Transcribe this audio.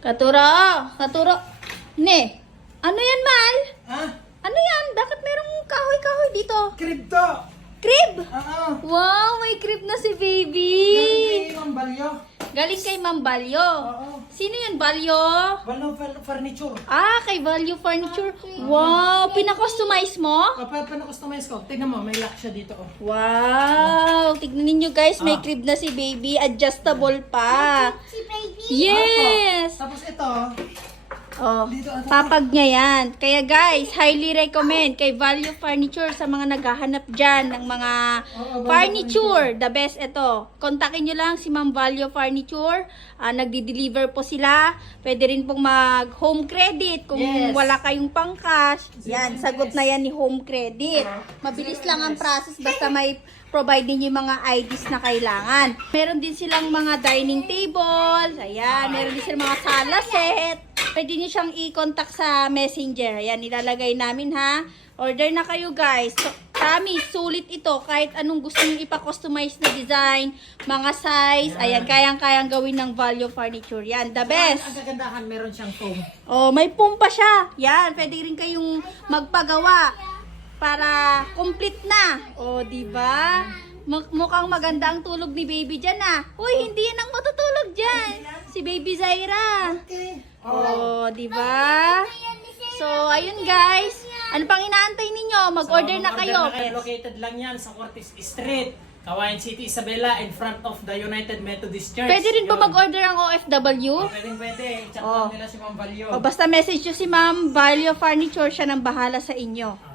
Katuro. Ne, ano yan, Mal? Ha? Ano yan? Bakit merong kahoy-kahoy dito? Kripto! Crib? Oo. Wow, may crib na si baby. Galing kay Balyo. Galing kay Ma'am Balyo. Oo. Sino yun, Balyo? Balyo furniture. Ah, kay Value Furniture. Wow, pinakustomize mo? Panakustomize ko. Tignan mo, may lock siya dito. Oh. Wow, tignan ninyo guys, may Ah. crib na si baby. Adjustable pa. Si baby. Yes! Tapos ito, Oh, dito ata. papag niya yan. Kaya guys, highly recommend kay Value Furniture sa mga naghahanap dyan ng mga Oo, Value furniture. The best ito. Kontakin nyo lang si Ma'am Value Furniture. Nagdi-deliver po sila. Pwede rin pong mag-home credit kung Yes. wala kayong pang-cash. Yan, sagot na yan ni home credit. Mabilis lang ang process basta may provide din yung mga IDs na kailangan. Meron din silang mga dining tables. Ayan, meron din silang mga sala set. Pwede nyo siyang i-contact sa messenger. Ayan, ilalagay namin ha. Order na kayo guys. So, promise, sulit ito. Kahit anong gusto nyo ipa-customize na design, mga size. Ayan, kayang-kayang gawin ng Value Furniture. Yan, the best. Ang kagandahan, meron siyang foam. Oh, may pumpa siya. Yan, pwede rin kayong magpagawa para complete na. Oh, di ba? Mukhang maganda ang tulog ni baby diyan ah. Uy, hindi yan ang matutulog diyan. Si baby Zaira. Okay. Oh, di ba? So, ayun guys. Ano pang inaantay ninyo? Mag-order na kayo. Located lang yan sa Cortes Street, Kawayan City, Isabela, in front of the United Methodist Church. Pwede rin ba Yun. mag-order ang OFW? Pwede. Chat Oh. lang nila si Ma'am Balyo. O basta message nyo si Ma'am Value Furniture, siya nang bahala sa inyo.